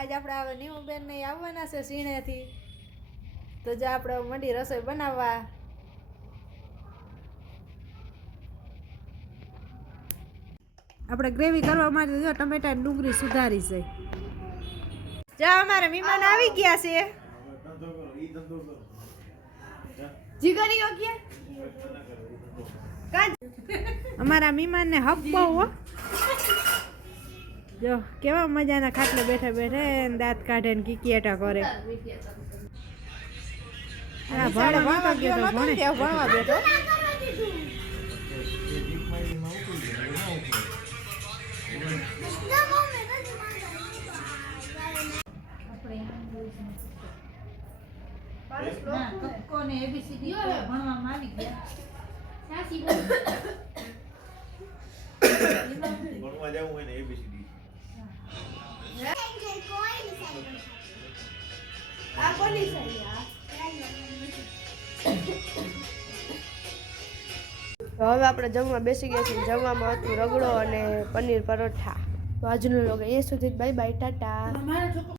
આજ આપણે નીમુબેન ને આવવાના છે સીણેથી, તો જો આપણે મંડી રસોઈ બનાવવા. આપણે ગ્રેવી કરવા માટે જો ટમેટા ડુંગળી સુધારી છે. જો અમારા મહેમાન આવી ગયા છે. જીગરીઓ ક્યાં? અમારા મહેમાન ને હપ્પો હો. જો કેવા મજાના ખાટલે બેઠા બેઠે દાંત કાઢે ને કિકિયાટા કરે. ભણવા બેઠો. હવે આપણે જમવા બેસી ગયા છીએ. જમવામાં હતું રગડો અને પનીર પરોઠા. તો આજનો લોગ એ સુધી બાય બાય ટાટા.